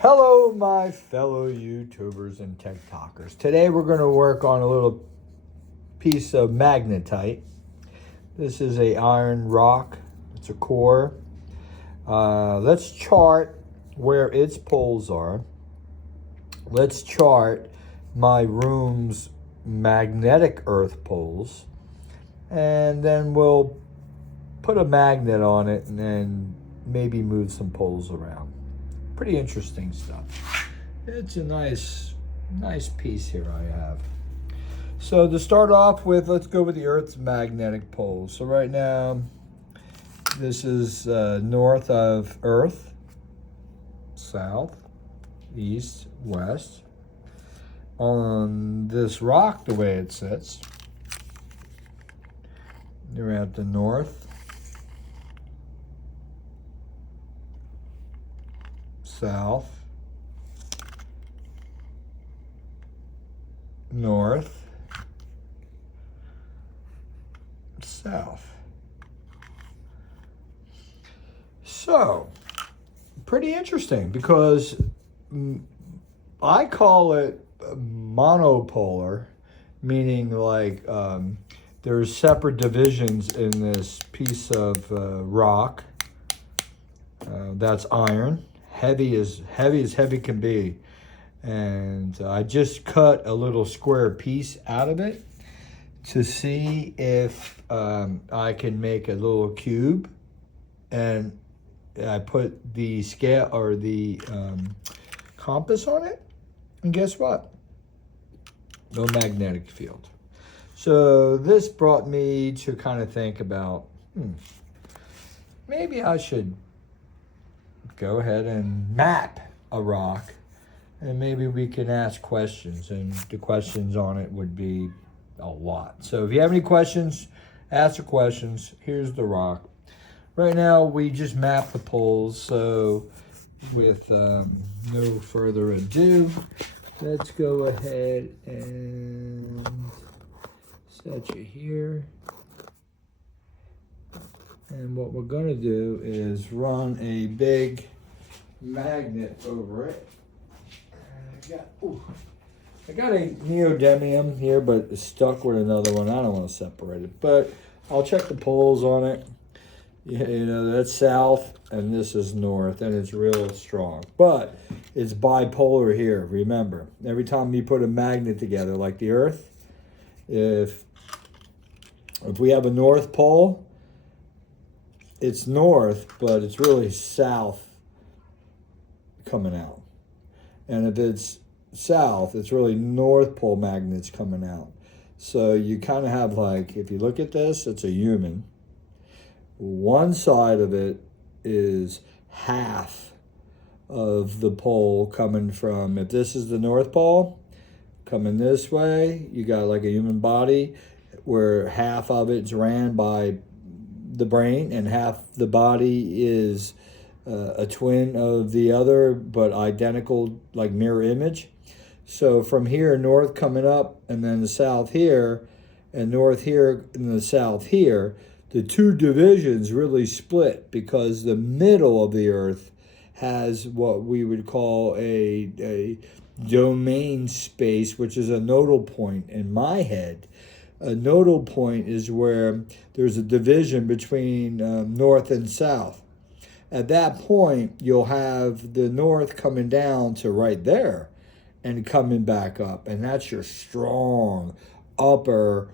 Hello, my fellow YouTubers and TikTokers. Today we're going to work on a little piece of magnetite. This is a iron rock. It's a core. Let's chart where its poles are. Let's chart my room's magnetic earth poles. And then we'll put a magnet on it and then maybe move some poles around. Pretty interesting stuff. It's a nice piece here I have. So to start off with, let's go with the Earth's magnetic poles. So right now, this is north of Earth, south, east, west. On this rock, the way it sits, you're at the north, south, north, south. So, pretty interesting because I call it monopolar, meaning like there's separate divisions in this piece of rock. That's iron. Heavy as heavy can be. And I just cut a little square piece out of it to see if I can make a little cube. And I put the scale or the compass on it. And guess what? No magnetic field. So this brought me to kind of think about, maybe I should go ahead and map a rock, and maybe we can ask questions, and the questions on it would be a lot. So if you have any questions, ask the questions. Here's the rock. Right now we just map the poles, so with no further ado, let's go ahead and set you here. And what we're going to do is run a big magnet over it. I got a neodymium here, but it's stuck with another one. I don't want to separate it, but I'll check the poles on it. You know, that's south and this is north, and it's real strong. But it's bipolar here, remember. Every time you put a magnet together, like the Earth, if we have a north pole, it's north, but it's really south coming out. And if it's south, it's really north pole magnets coming out. So you kind of have like, if you look at this, it's a human. One side of it is half of the pole coming from, if this is the north pole, coming this way, you got like a human body where half of it's ran by the brain and half the body is a twin of the other, but identical, like mirror image. So from here, north coming up, and then the south here, and north here, and the south here, the two divisions really split because the middle of the Earth has what we would call a domain space, which is a nodal point in my head. A nodal point is where there's a division between north and south. At that point, you'll have the north coming down to right there and coming back up. And that's your strong upper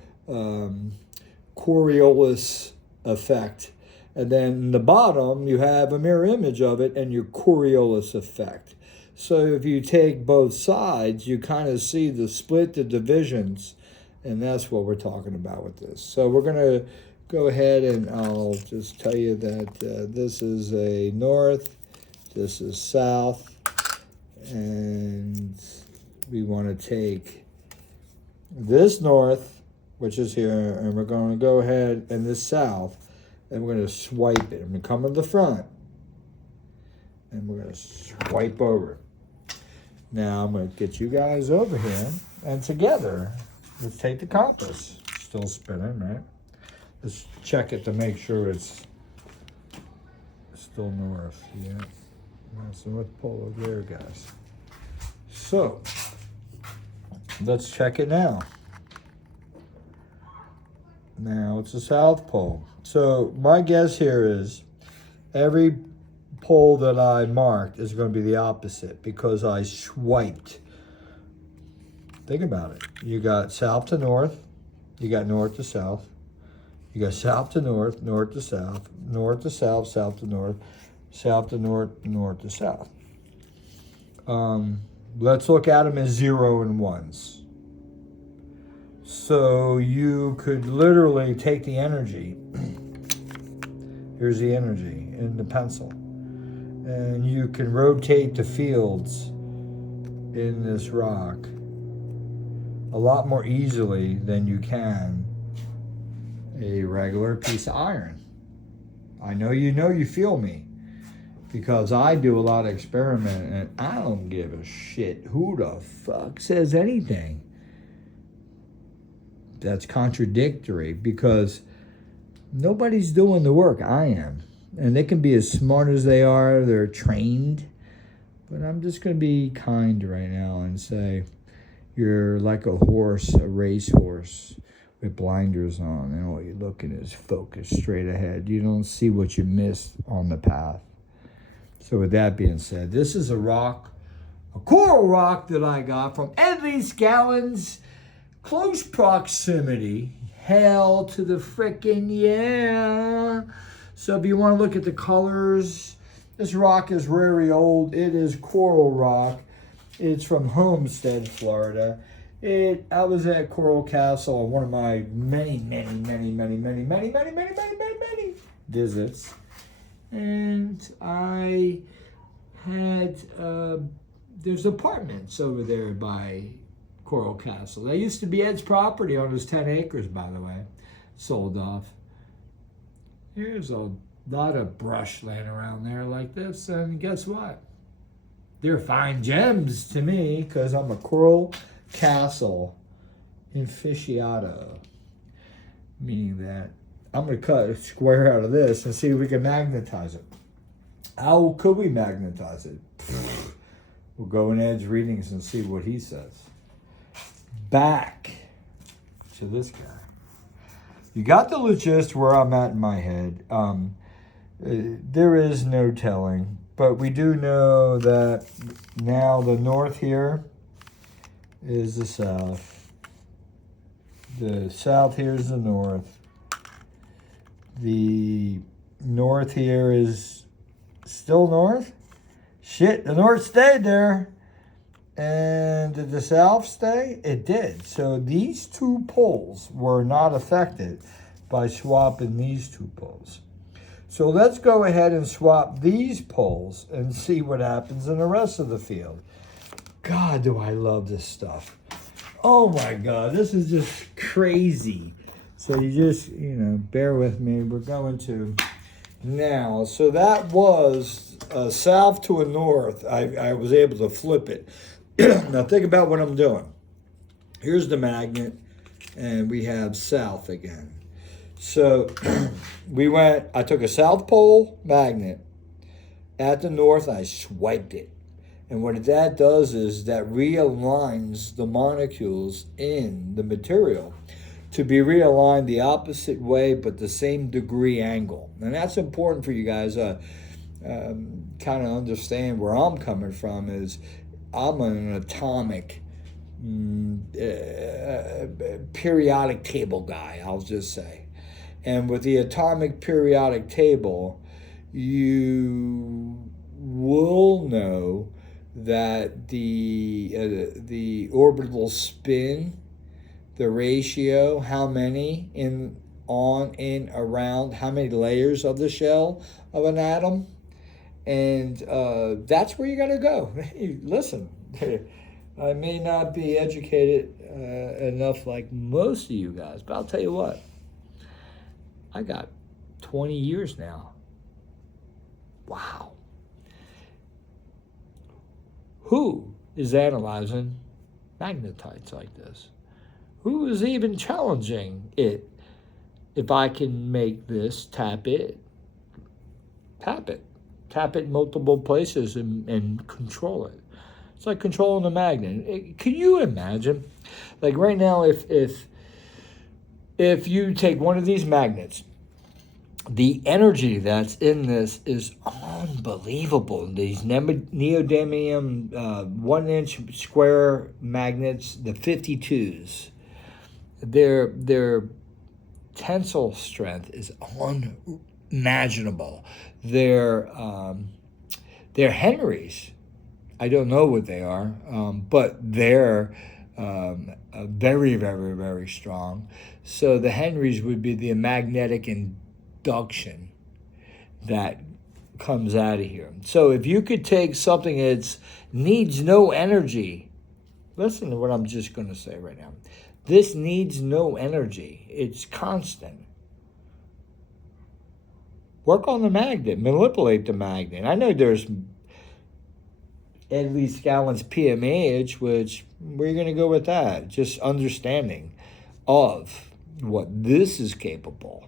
Coriolis effect. And then in the bottom, you have a mirror image of it and your Coriolis effect. So if you take both sides, you kind of see the split, the divisions. And that's what we're talking about with this. So we're going to go ahead and I'll just tell you that this is a north, this is south, and we want to take this north, which is here, and we're going to go ahead and this south, and we're going to swipe it. I'm going to come to the front, and we're going to swipe over it. Now I'm going to get you guys over here, and together, let's take the compass. Still spinning, right? Let's check it to make sure it's still north. Yeah. That's the North Pole over there, guys. So, let's check it now. Now it's the South Pole. So my guess here is every pole that I marked is going to be the opposite because I swiped. Think about it. You got south to north. You got north to south. You got south to north, north to south, north to south, south to north, south to north, north to south. Let's look at them as 0 and 1s. So you could literally take the energy. Here's the energy in the pencil. And you can rotate the fields in this rock a lot more easily than you can a regular piece of iron. I know you feel me, because I do a lot of experimenting and I don't give a shit who the fuck says anything that's contradictory, because nobody's doing the work. I am. And they can be as smart as they are, they're trained. But I'm just going to be kind right now and say, you're like a horse, a racehorse with blinders on, and all you're looking is focused straight ahead. You don't see what you missed on the path. So with that being said, this is a rock, a coral rock that I got from Edley Scallon's close proximity. Hell to the frickin' yeah. So if you want to look at the colors, this rock is very old. It is coral rock. It's from Homestead, Florida. I was at Coral Castle on one of my many visits. And I had, there's apartments over there by Coral Castle. That used to be Ed's property on his 10 acres, by the way. Sold off. Here's a lot of brush laying around there like this, and guess what? They're fine gems to me, because I'm a Coral Castle aficionado. Meaning that I'm going to cut a square out of this and see if we can magnetize it. How could we magnetize it? We'll go in Ed's readings and see what he says. Back to this guy. You got the gist where I'm at in my head. There is no telling, but we do know that now the north here is the south. The south here is the north. The north here is still north. Shit, the north stayed there. And did the south stay? It did. So these two poles were not affected by swapping these two poles. So let's go ahead and swap these poles and see what happens in the rest of the field. God, do I love this stuff. Oh my God, this is just crazy. So you just, bear with me. We're going to now. So that was a south to a north. I was able to flip it. Now think about what I'm doing. Here's the magnet, and we have south again. So I took a south pole magnet at the north, I swiped it. And what that does is that realigns the molecules in the material to be realigned the opposite way, but the same degree angle. And that's important for you guys to kind of understand where I'm coming from. Is I'm an atomic periodic table guy, I'll just say. And with the atomic periodic table, you will know that the orbital spin, the ratio, how many around, how many layers of the shell of an atom. And that's where you got to go. Listen, I may not be educated enough like most of you guys, but I'll tell you what. I got 20 years now. Wow. Who is analyzing magnetites like this? Who is even challenging it? If I can make this tap it. tap it in multiple places and control it. It's like controlling a magnet. Can you imagine? Like right now, if you take one of these magnets, the energy that's in this is unbelievable. These neodymium 1-inch square magnets, the 52s, their tensile strength is unimaginable. Their Henrys, I don't know what they are, but they're very, very, very strong. So the Henrys would be the magnetic induction that comes out of here. So if you could take something that needs no energy, listen to what I'm just going to say right now. This needs no energy. It's constant. Work on the magnet. Manipulate the magnet. I know there's Ed Lee Scallon's PMH, which where are you going to go with that? Just understanding of what this is capable.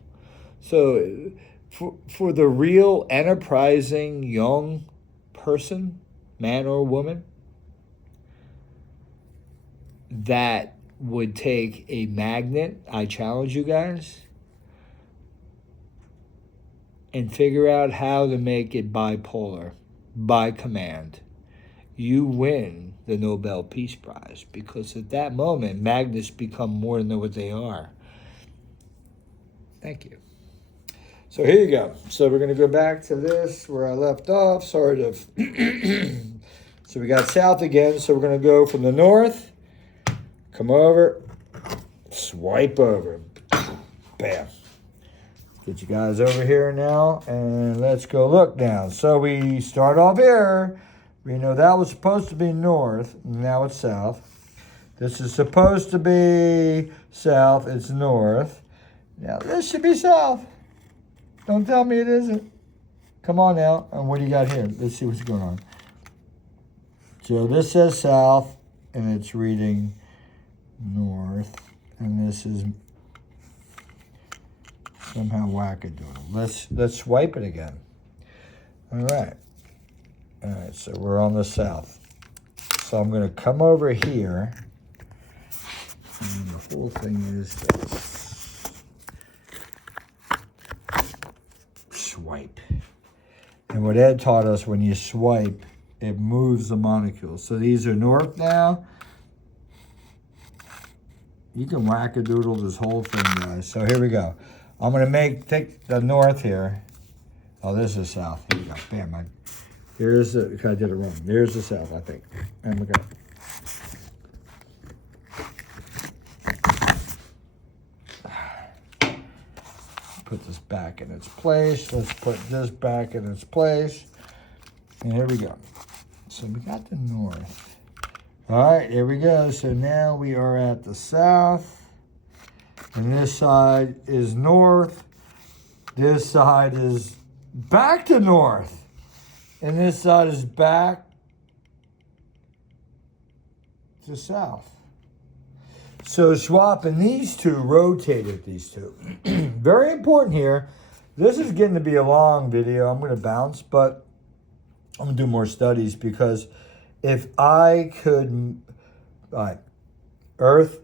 So for the real enterprising young person, man or woman, that would take a magnet, I challenge you guys, and figure out how to make it bipolar by command. You win the Nobel Peace Prize, because at that moment, magnets become more than what they are. Thank you. So here you go. So we're going to go back to this where I left off, sort of. So we got south again. So we're going to go from the north, come over, swipe over. Bam. Get you guys over here now, and let's go look down. So we start off here. We know that was supposed to be north. Now it's south. This is supposed to be south. It's north. Now this should be south. Don't tell me it isn't. Come on now. And what do you got here? Let's see what's going on. So this says south, and it's reading north. And this is somehow wackadoodle. Let's swipe it again. All right. All right, so we're on the south. So I'm going to come over here. And the whole thing is this. Swipe. And what Ed taught us, when you swipe, it moves the molecules. So these are north now. You can wackadoodle this whole thing, guys. So here we go. I'm going to take the north here. Oh, this is south. Here we go. Bam. Here's the, I did it wrong. There's the south, I think. And we go. Put this back in its place. Let's put this back in its place. And here we go. So we got the north. All right, here we go. So now we are at the south. And this side is north. This side is back to north. And this side is back to south. So swapping these two, rotated these two. Very important here. This is getting to be a long video. I'm going to bounce, but I'm going to do more studies, because if I could... All right. Earth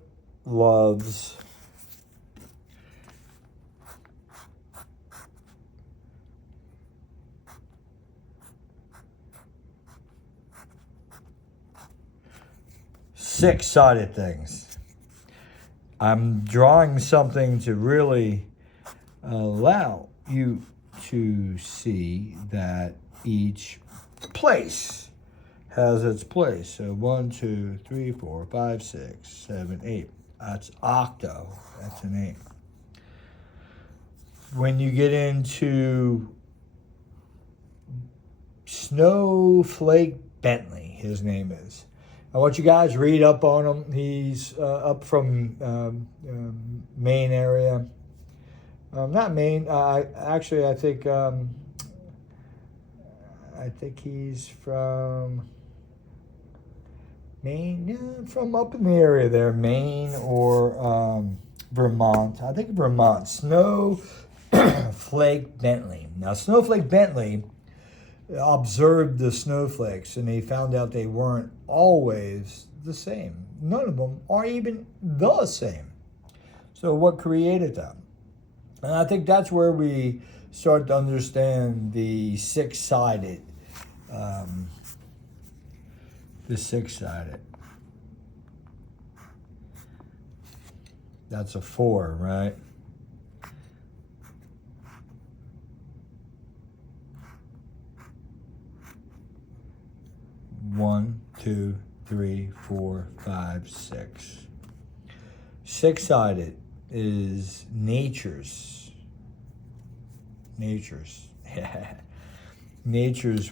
loves... six-sided things. I'm drawing something to really allow you to see that each place has its place. So 1, 2, 3, 4, 5, 6, 7, 8. That's octo. That's an 8. When you get into Snowflake Bentley, his name is. I want you guys to read up on him. He's up from Maine area. Not Maine. Actually, I think he's from Maine. Yeah, from up in the area there, Maine or Vermont. I think Vermont. Snowflake Bentley. Now, Snowflake Bentley observed the snowflakes, and they found out they weren't always the same. None of them are even the same. So what created them? And I think that's where we start to understand the six-sided. The six-sided. That's a 4, right? One, two, three, 4, 5, 6. Six-sided is nature's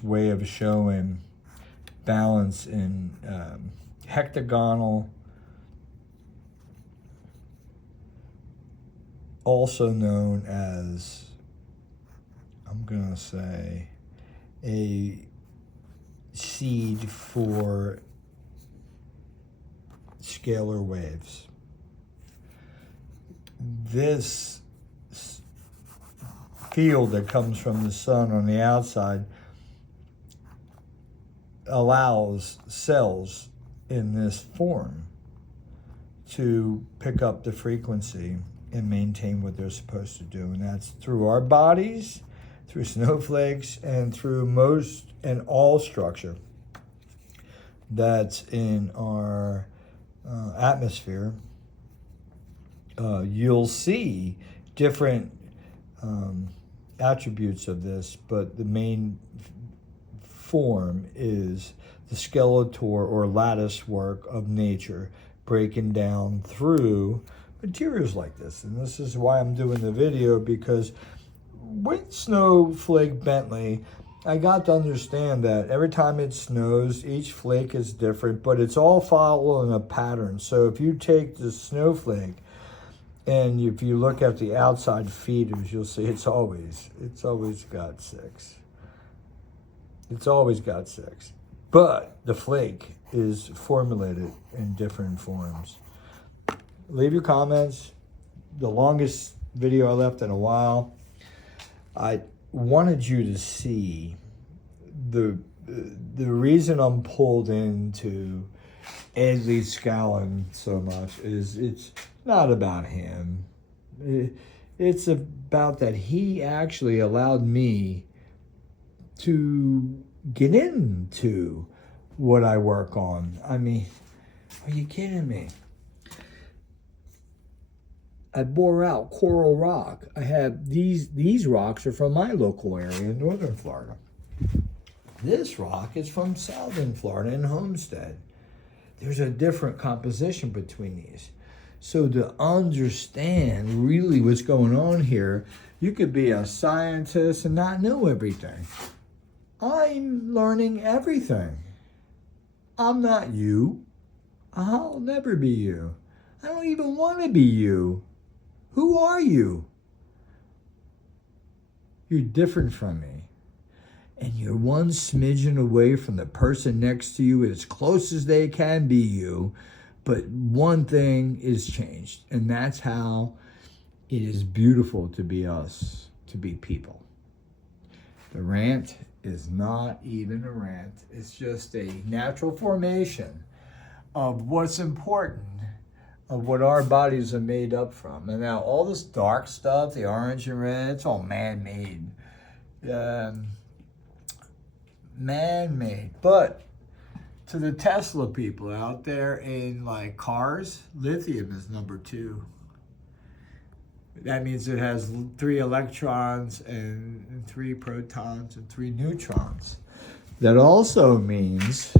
way of showing balance in hectagonal, also known as, I'm gonna say, a seed for scalar waves. This field that comes from the sun on the outside allows cells in this form to pick up the frequency and maintain what they're supposed to do. And that's through our bodies, through snowflakes, and through most and all structure that's in our atmosphere. You'll see different attributes of this, but the main form is the skeletor or lattice work of nature breaking down through materials like this. And this is why I'm doing the video, because with Snowflake Bentley, I got to understand that every time it snows, each flake is different, but it's all following a pattern. So if you take the snowflake and if you look at the outside feeders, you'll see it's always got 6. It's always got 6. But the flake is formulated in different forms. Leave your comments. The longest video I left in a while. I wanted you to see the reason I'm pulled into Ed Leedskalnin so much is it's not about him. It's about that he actually allowed me to get into what I work on. I mean, are you kidding me? I bore out coral rock. I have these rocks are from my local area in northern Florida. This rock is from southern Florida in Homestead. There's a different composition between these. So to understand really what's going on here, you could be a scientist and not know everything. I'm learning everything. I'm not you. I'll never be you. I don't even want to be you. Who are you? You're different from me. And you're one smidgen away from the person next to you as close as they can be you. But one thing is changed, and that's how it is beautiful to be us, to be people. The rant is not even a rant. It's just a natural formation of what's important, of what our bodies are made up from. And now all this dark stuff, the orange and red, it's all man-made. Man-made. But to the Tesla people out there in like cars, lithium is number 2. That means it has 3 electrons and 3 protons and 3 neutrons. That also means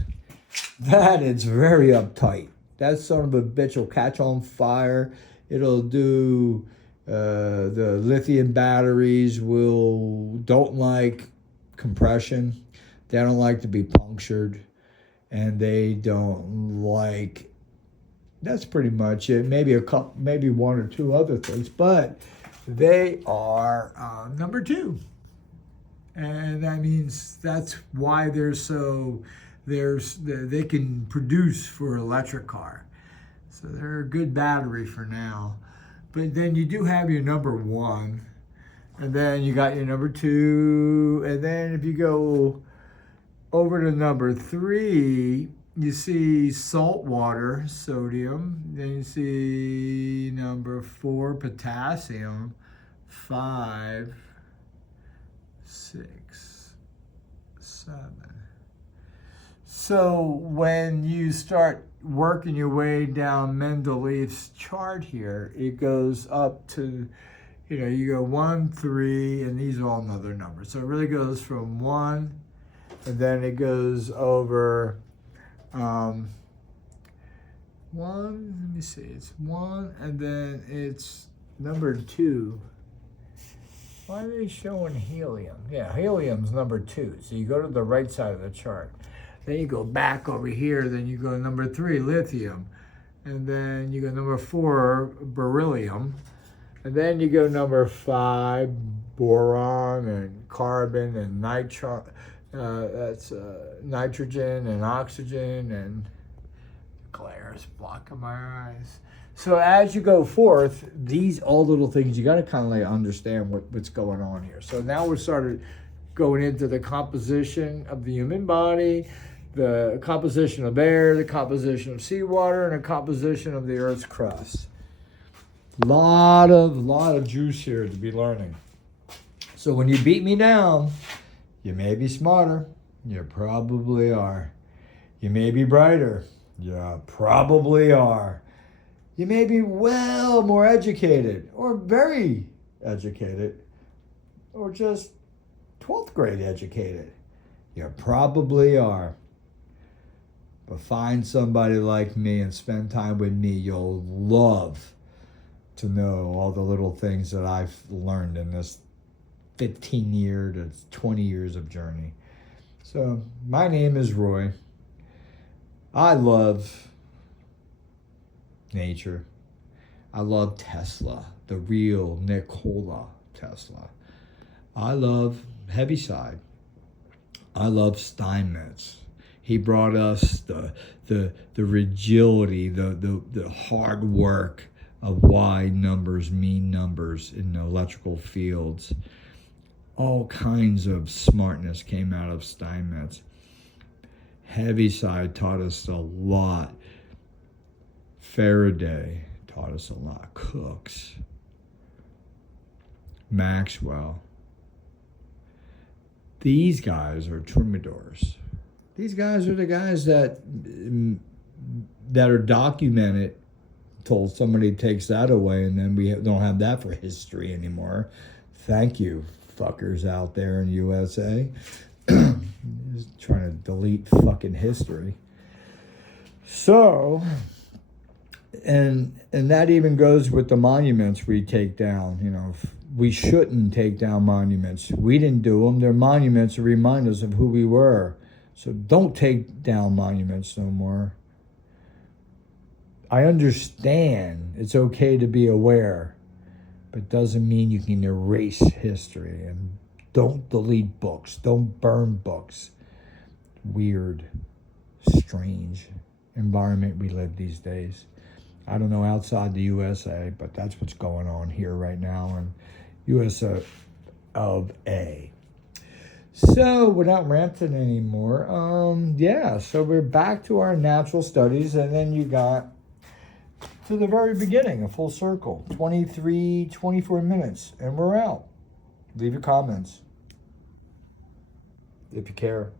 that it's very uptight. That son of a bitch will catch on fire. It'll do, the lithium batteries don't like compression. They don't like to be punctured. And they don't like, that's pretty much it. Maybe maybe 1 or 2 other things, but they are number 2. And that means that's why they can produce for an electric car. So they're a good battery for now. But then you do have your number 1. And then you got your number 2. And then if you go over to number 3, you see salt water, sodium. Then you see number 4, potassium. 5, 6, 7. So when you start working your way down Mendeleev's chart here, it goes up to, you go 1, 3, and these are all another number. So it really goes from 1, and then it goes over 1, let me see, it's 1, and then it's number 2. Why are they showing helium? Yeah, helium's number 2. So you go to the right side of the chart. Then you go back over here, then you go to number 3, lithium. And then you go number 4, beryllium. And then you go number 5, boron and carbon and that's nitrogen and oxygen, and glare is blocking my eyes. So as you go forth, these all little things, you got to kind of like understand what's going on here. So now we're started going into the composition of the human body, the composition of air, the composition of seawater, and the composition of the Earth's crust. Lot of juice here to be learning. So when you beat me down, you may be smarter. You probably are. You may be brighter. You probably are. You may be well more educated, or very educated, or just 12th grade educated. You probably are. But find somebody like me and spend time with me. You'll love to know all the little things that I've learned in this 15 year to 20 years of journey. So my name is Roy. I love nature. I love Tesla, the real Nikola Tesla. I love Heaviside. I love Steinmetz. He brought us the rigidity, the hard work of why numbers mean numbers in the electrical fields. All kinds of smartness came out of Steinmetz. Heaviside taught us a lot. Faraday taught us a lot. Cooks. Maxwell. These guys are troubadours. These guys are the guys that are documented. Told somebody takes that away, and then we don't have that for history anymore. Thank you, fuckers out there in USA. Just trying to delete fucking history. So, and that even goes with the monuments we take down. We shouldn't take down monuments. We didn't do them. They're monuments to remind us of who we were. So don't take down monuments no more. I understand it's okay to be aware, but doesn't mean you can erase history. And don't delete books. Don't burn books. Weird, strange environment we live these days. I don't know outside the USA, but that's what's going on here right now in USA of A. So without ranting anymore, so we're back to our natural studies, and then you got to the very beginning, a full circle, 24 minutes, and we're out. Leave your comments if you care.